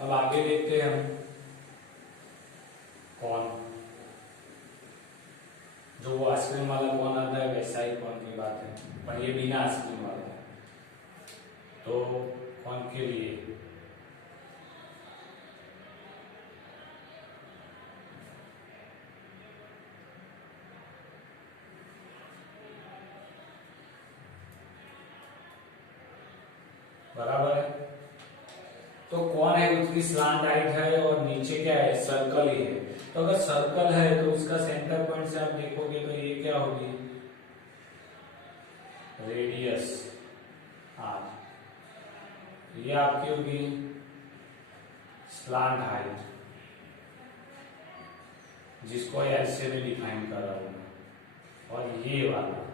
अब आगे देखते हैं हम कौन, जो वो आइसक्रीम वाला कौन आता है वैसा ही कौन की बात है, पर ये बिना आइसक्रीम वाला है। तो कौन के लिए बराबर है। तो कौन है उसकी स्लांट हाइट है और नीचे क्या है, सर्कल ही है। तो अगर सर्कल है तो उसका सेंटर पॉइंट से आप देखोगे तो ये क्या होगी, रेडियस आर, ये आपकी होगी स्लांट हाइट, जिसको एल से भी डिफाइन कर रहा हूं। और ये वाला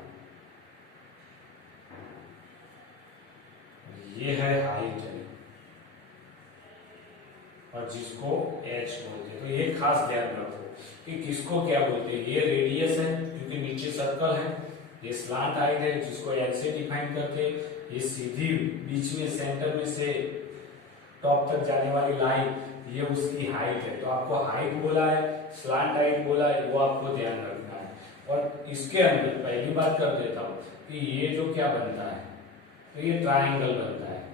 ये है हाइट है, और जिसको एच बोलते हैं। तो ये खास ध्यान रखो कि किसको क्या बोलते हैं। ये रेडियस है क्योंकि नीचे सर्कल है, ये स्लांट हाइट है जिसको एल से डिफाइन करते हैं, ये सीधी बीच में सेंटर में से टॉप तक जाने वाली लाइन ये उसकी हाइट है। तो आपको हाइट बोला है, स्लांट हाइट बोला है, वो आपको ध्यान रखना है। और इसके अंदर पहली बात कर देता हूं कि ये जो क्या बनता है, तो ये ट्राइंगल बनता है।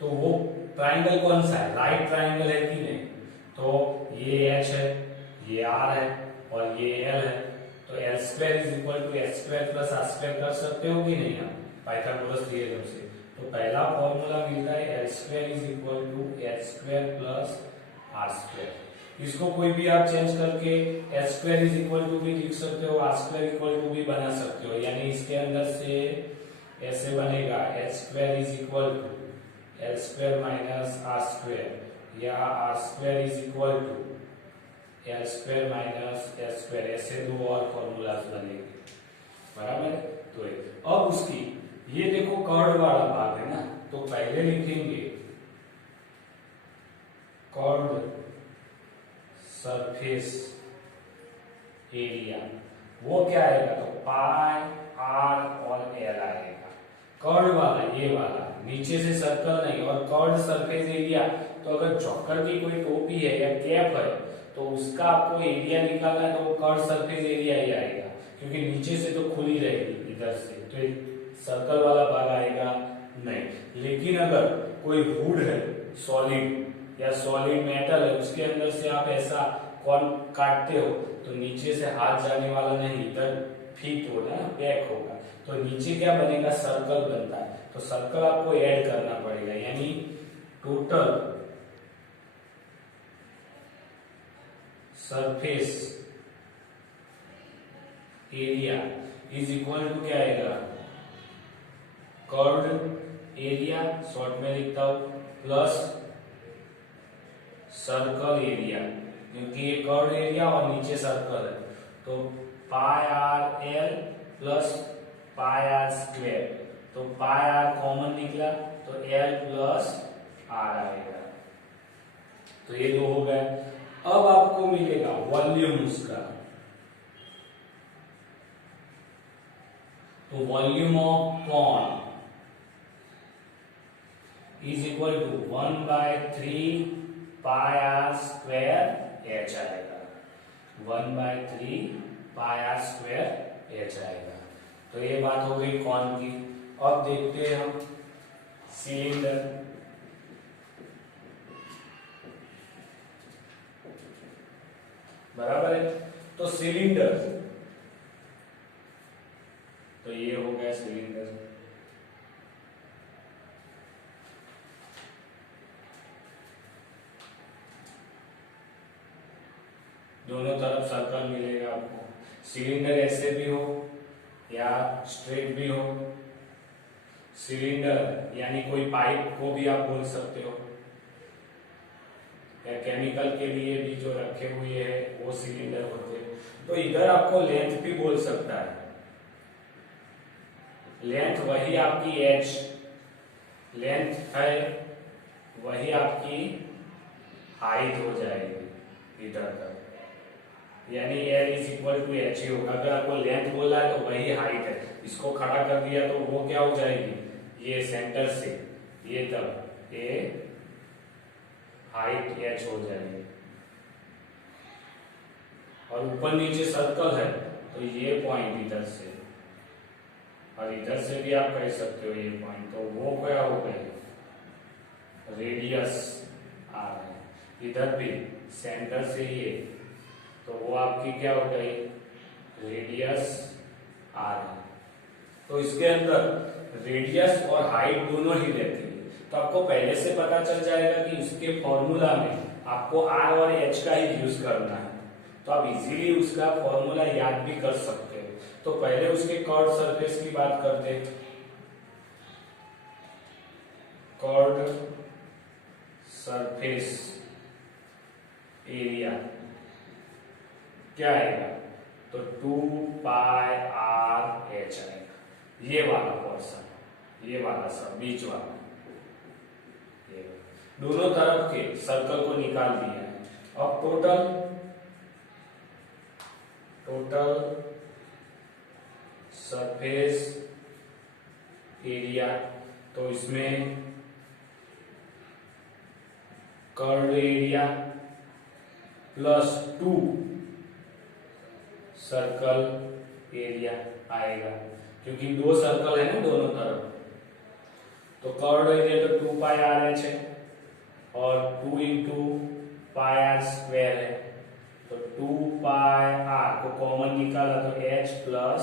तो वो ट्राइंगल कौन सा है, राइट ट्राइंगल है कि नहीं। तो ये एच है, ये आर है और ये एल है। तो l square is equal to h square plus r square कर सकते हो कि नहीं आप पाइथागोरस थ्योरम से। तो पहला फॉर्मूला मिलता है l square is equal to h square plus r square. इसको कोई भी आप चेंज करके h square is equal to भी लिख सकते हो, आर स्क्वायर इक्वल टू भी बना सकते हो। यानी इसके अंदर से ऐसे बनेगा H square is equal to L square minus R square, या R square is equal to L square minus L square. ऐसे दो और फॉर्मूलाज बनेंगे, बराबर। तो अब उसकी ये देखो कर्व वाला भाग है ना, तो पहले लिखेंगे कर्व सरफेस एरिया, वो क्या आएगा, तो पाई आर और एल आएगा। कर्व वाला ये वाला, नीचे से सर्कल नहीं, और कर्व सरफेस एरिया, तो अगर चौकर की कोई टोपी है या कैप है तो उसका आपको एरिया निकालना है, तो वो कर्व सरफेस एरिया ही आएगा, क्योंकि नीचे से तो खुली रहेगी इधर से, तो सर्कल वाला भाग आएगा नहीं। लेकिन अगर कोई वुड है सॉलिड या सॉलिड मेटल है, उसके अंदर से आप ऐसा कॉर्न काटते हो तो नीचे से हाथ जाने वाला नहीं, इधर फिट होगा, बैक होगा। तो नीचे क्या बनेगा, सर्कल बनता है। तो सर्कल आपको ऐड करना पड़ेगा, यानी total surface area is equal to क्या आएगा, कर्व्ड एरिया शॉर्ट में लिखता हूं, प्लस सर्कल एरिया, क्योंकि ये कर्व्ड एरिया और नीचे सर्कल है। तो pi R L plus pi are square, तो पाई आर कॉमन निकला तो एल प्लस आर आएगा। तो ये दो हो गए। अब आपको मिलेगा वॉल्यूम उसका, तो volume of cone is equal to 1/3 pi are square h आएगा, 1/3 पाई आर स्क्वायर एच आएगा। तो ये बात हो गई कॉन की। अब देखते हैं हम सिलेंडर। बराबर है। तो सिलेंडर, तो ये हो गया सिलेंडर। दोनों तरफ सर्कल मिलेगा आपको। सिलेंडर ऐसे भी हो या स्ट्रेट भी हो। सिलेंडर यानी कोई पाइप को भी आप बोल सकते हो, या केमिकल के लिए भी जो रखे हुए हैं वो सिलेंडर होते हैं। तो इधर आपको लेंथ भी बोल सकता है, लेंथ वही आपकी एच लेंथ है, वही आपकी हाइट हो जाएगी इधर तक, यानी L is equal to H ही होगा। अगर आपको लेंथ बोला है तो वही हाइट है, इसको खड़ा कर दिया तो वो क्या हो जाएगी, ये सेंटर से ये तक, ये हाइट h हो जाएगी, और ऊपर नीचे सर्कल है तो ये पॉइंट इधर से और इधर से भी आप कह सकते हो ये पॉइंट, तो वो क्या हो गए रेडियस आ रहा है। इधर भी सेंटर से ये, तो वो आपकी क्या हो गई रेडियस आ रहा है। तो इसके अंदर रेडियस और हाइट दोनों ही रहती है, तो आपको पहले से पता चल जाएगा कि उसके फॉर्मूला में आपको r और h का ही यूज करना है, तो आप इजीली उसका फॉर्मूला याद भी कर सकते हो। तो पहले उसके कर्व सरफेस की बात करते हैं। कर्व सरफेस एरिया क्या आएगा, तो 2 पाई r h आएगा, ये वाला पोर्शन, ये वाला सब बीच वाला, ये दोनों तरफ के सर्कल को निकाल दिया है। अब टोटल सरफेस एरिया, तो इसमें curve area plus 2 circle area आएगा, क्योंकि दो सर्कल है ना दोनों तरफ। तो कर्व एरिया तो 2 पाई आर एच है और 2 इंटू पाई आर स्क्वायर है, तो 2 पाई आर को कॉमन निकाला तो h प्लस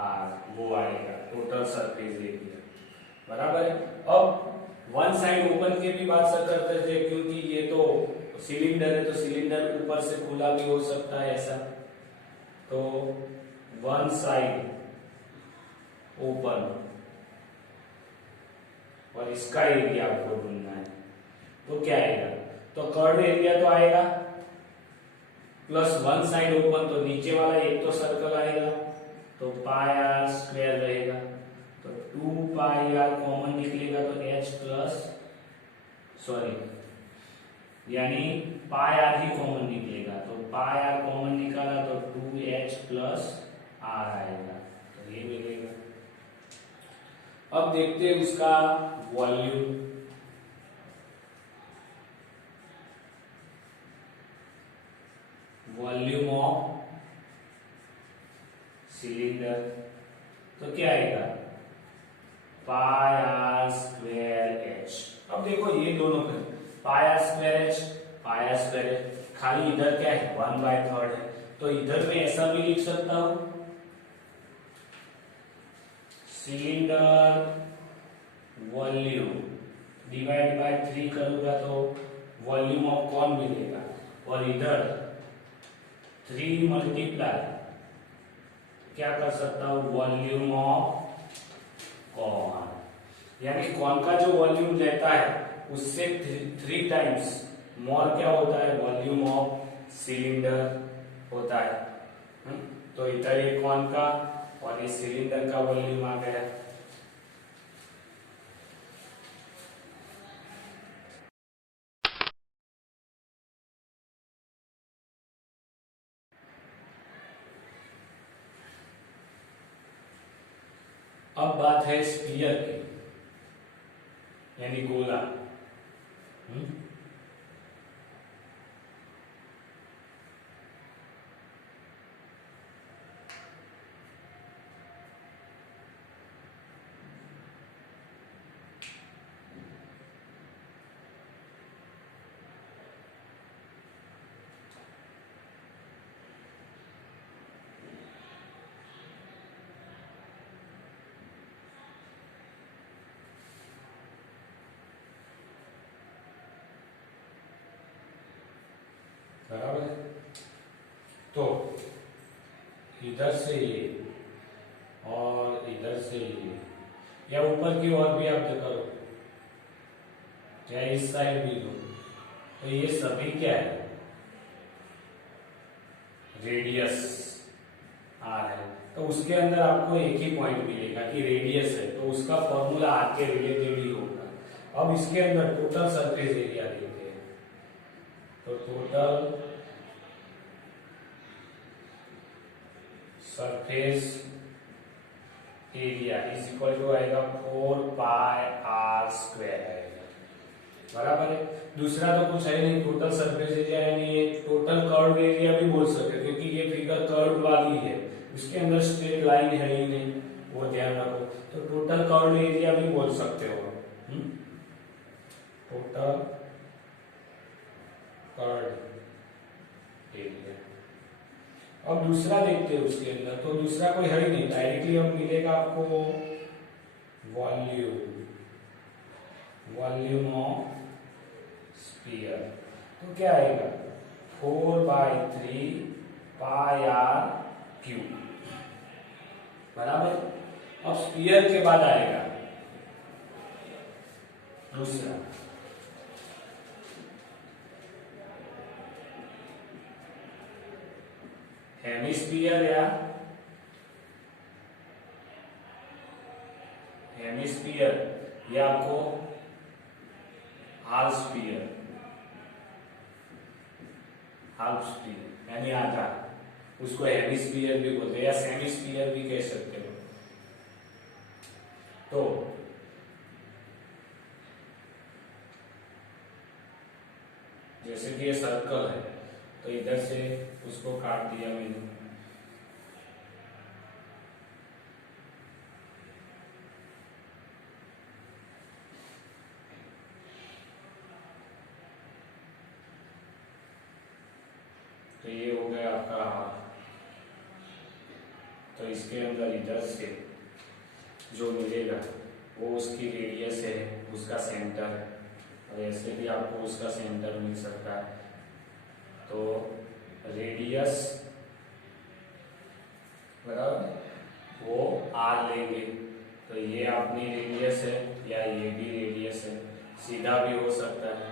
आर वो आएगा टोटल सरफेस एरिया, बराबर है। अब वन साइड ओपन के भी बात करते थे, क्योंकि ये तो सिलेंडर है, तो सिलेंडर ऊपर से खुला भी हो सकता है ऐसा, तो वन साइड ओपन और इसका एरिया आपको ढूंढना है, तो क्या आएगा, तो कर्व एरिया तो आएगा प्लस वन साइड ओपन, तो नीचे वाला एक तो सर्कल आएगा तो पाई आर स्क्वायर रहेगा, तो 2 पाई आर कॉमन निकलेगा तो h प्लस यानी पाई आर ही कॉमन निकलेगा, तो पाई आर कॉमन निकाला तो 2h प्लस आर आएगा, तो ये मिलेगा। अब देखते हैं उसका वॉल्यूम। वॉल्यूम ऑफ सिलेंडर तो क्या आएगा पाई आर स्क्वायर एच। अब देखो ये दोनों का pi are square H, pi are square H, खाली इधर क्या है 1/3 है, तो इधर में ऐसा भी लिख सकता हूं सिलेंडर वॉल्यूम डिवाइड बाय 3 करूंगा तो वॉल्यूम ऑफ कौन मिलेगा, और इधर 3 मल्टीप्लाई क्या कर सकता हूं वॉल्यूम ऑफ कॉन, यानी कॉन का जो वॉल्यूम रहता है उससे 3 टाइम्स मोर क्या होता है वॉल्यूम ऑफ सिलेंडर होता है। तो इधर ये कॉन का और ये सिलेंडर का वॉल्यूम आ गया। अब बात है स्फीयर की, यानी गोला। बराबर है, तो इधर से ये और इधर से ये, या ऊपर की ओर भी आप करो, या इस साइड भी दो, तो ये सभी क्या है रेडियस आर है, तो उसके अंदर आपको एक ही पॉइंट मिलेगा कि रेडियस है, तो उसका फॉर्मूला आर के रिलेटेड ही होगा। अब इसके अंदर टोटल सरफेस एरिया देते हैं, तो total surface area is equal to आएगा 4 पाई आर स्क्वायर आएगा। बराबर है। दूसरा तो कुछ है नहीं, टोटल सरफेस एरिया, यानी ये टोटल कर्व एरिया भी बोल सकते हैं, क्योंकि ये फिगर कर्व वाली है, इसके अंदर स्ट्रेट लाइन है ही नहीं, वो ध्यान रखो। तो टोटल कर्व एरिया भी बोल सकते हो, टोटल कर्व एरिया। अब दूसरा देखते हैं उसके अंदर, तो दूसरा कोई है ही नहीं, डायरेक्टली अब मिलेगा आपको वॉल्यूम ऑफ स्फीयर। तो क्या आएगा 4/3 पाई आर क्यूब, बराबर। अब स्फीयर के बाद आएगा दूसरा हेमिस्फीयर, या या आपको हाफ स्फीयर यानी आधा, उसको हेमिस्फीयर भी बोलते हैं या सेमिस्फीयर भी कह सकते हो। तो जैसे कि ये सर्कल है, तो इधर से उसको काट दिया मैंने, तो ये हो गया आपका हाफ। तो इसके अंदर इधर से जो मिलेगा वो उसकी रेडियस है, उसका सेंटर है, और ऐसे भी आपको उसका सेंटर मिल सकता है। तो रेडियस बराबर वो आर लेंगे, तो ये अपनी रेडियस है या ये भी रेडियस है, सीधा भी हो सकता है,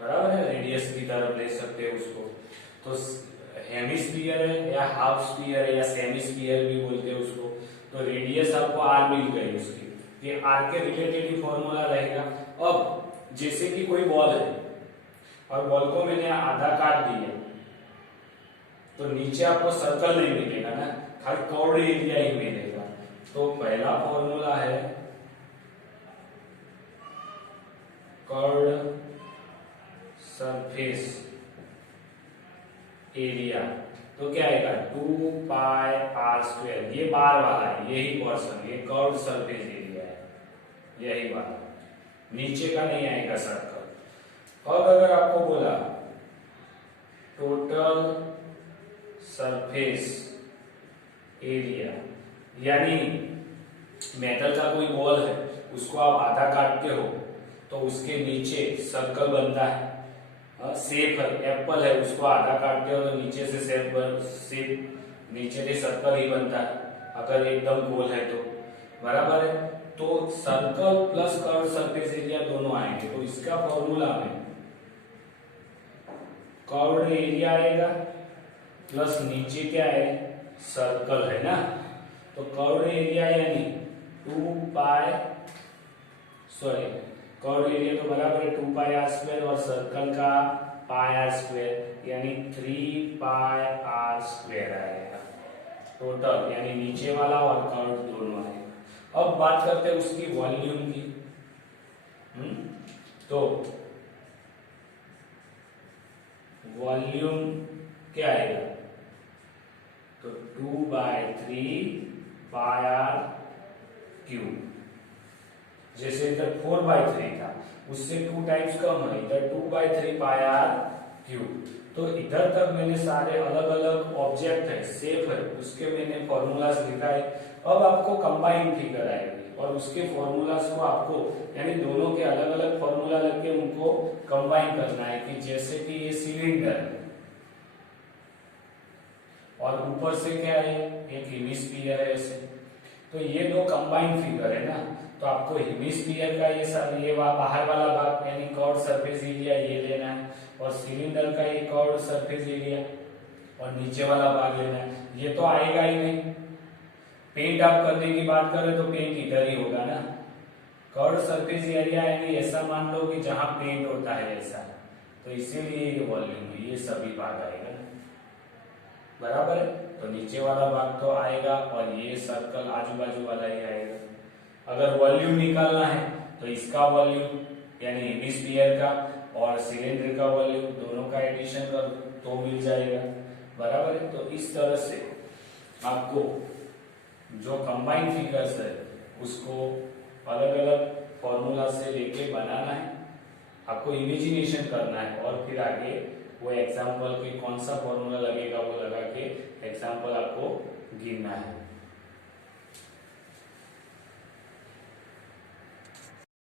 बराबर है, रेडियस की तरफ ले सकते हैं उसको। तो हेमिस्फीयर है या हाफ स्फीयर है या सेमिस्फीयर भी बोलते हैं उसको। तो रेडियस आपको आर मिल गई उसकी, ये आर के रिलेटेड ही फॉर्मूला रहेगा। अब जैसे कि कोई बॉल है और बॉल को मैंने आधा काट दिया, तो नीचे आपको सर्कल नहीं मिलेगा ना, खाली कर्व्ड एरिया ही मिलेगा। तो पहला फॉर्मूला है कर्व्ड सरफेस एरिया, तो क्या आएगा 2 पाई आर स्क्वायर, ये बार वाला है, यही पोर्शन, ये कर्व्ड सरफेस एरिया है, यही वाला, नीचे का नहीं आएगा सर्कल। अब अगर आपको बोला टोटल सरफेस एरिया, यानी मेटल का कोई बॉल है, उसको आप आधा काटते हो तो उसके नीचे सर्कल बनता है। सेप है, एप्पल है, उसको आधा काटते हो तो नीचे से सेप नीचे से सर्कल ही बनता है, अगर एकदम गोल है तो, बराबर है। तो circle plus curve surface area दोनों आएंगे, तो इसका फॉर्मूला में कर्व्ड एरिया आएगा प्लस नीचे क्या है सर्कल है ना, तो कर्व्ड एरिया यानी 2 पाई, सॉरी कर्व्ड एरिया तो बराबर है 2 पाई आर स्क्वायर, और सर्कल का पाई आर स्क्वायर यानी 3 पाई आर स्क्वायर आएगा टोटल, यानी नीचे वाला और कर्व दोनों आएगा। अब बात करते हैं उसकी वॉल्यूम की। तो वॉल्यूम क्या आएगा, तो 2/3 पाई आर क्यूब, जैसे इधर 4/3 था, उससे 2 टाइम्स कम है, इधर 2/3 पाई आर क्यूब। तो इधर तक मैंने सारे अलग अलग ऑब्जेक्ट है, शेप है, उसके मैंने फॉर्मूलाज लिखा है। अब आपको कंबाइन फिगर आएगी और उसके फॉर्मूलाज को आपको, यानी दोनों के अलग अलग फॉर्मूला लेके उनको कंबाइन करना है, कि जैसे कि ये सिलेंडर है और ऊपर से क्या है एक हेमिस्फीयर है ऐसे, तो ये दो कंबाइन फिगर है ना, तो आपको हेमिस्फीयर का ये बाहर वाला भाग यानी कर्व्ड सरफेस एरिया ये लेना है, और सिलेंडर का ये कर्व्ड सरफेस एरिया और नीचे वाला भाग लेना है। ये तो आएगा ही नहीं, पेंट आप करने की बात करें तो पेंट इधर ही होगा ना, कर्व्ड सरफेस एरिया यानी ऐसा मान लो कि जहां पेंट होता है ऐसा, तो इसीलिए ये वॉल्यूम है, ये सभी भाग आएगा ना, बराबर है। तो नीचे वाला भाग तो आएगा और ये सर्कल आजू बाजू वाला ही आएगा। अगर वॉल्यूम निकालना है तो इसका वॉल्यूम यानी हेमिस्फीयर का और सिलेंडर का वॉल्यूम दोनों का एडिशन कर तो मिल जाएगा, बराबर है। तो इस तरह से आपको जो कंबाइंड फिगर्स है उसको अलग अलग फॉर्मूला से लेके बनाना है, आपको इमेजिनेशन करना है और फिर आगे वो एग्जाम्पल के कौन सा फॉर्मूला लगेगा वो लगा के एग्जाम्पल आपको गिनना है।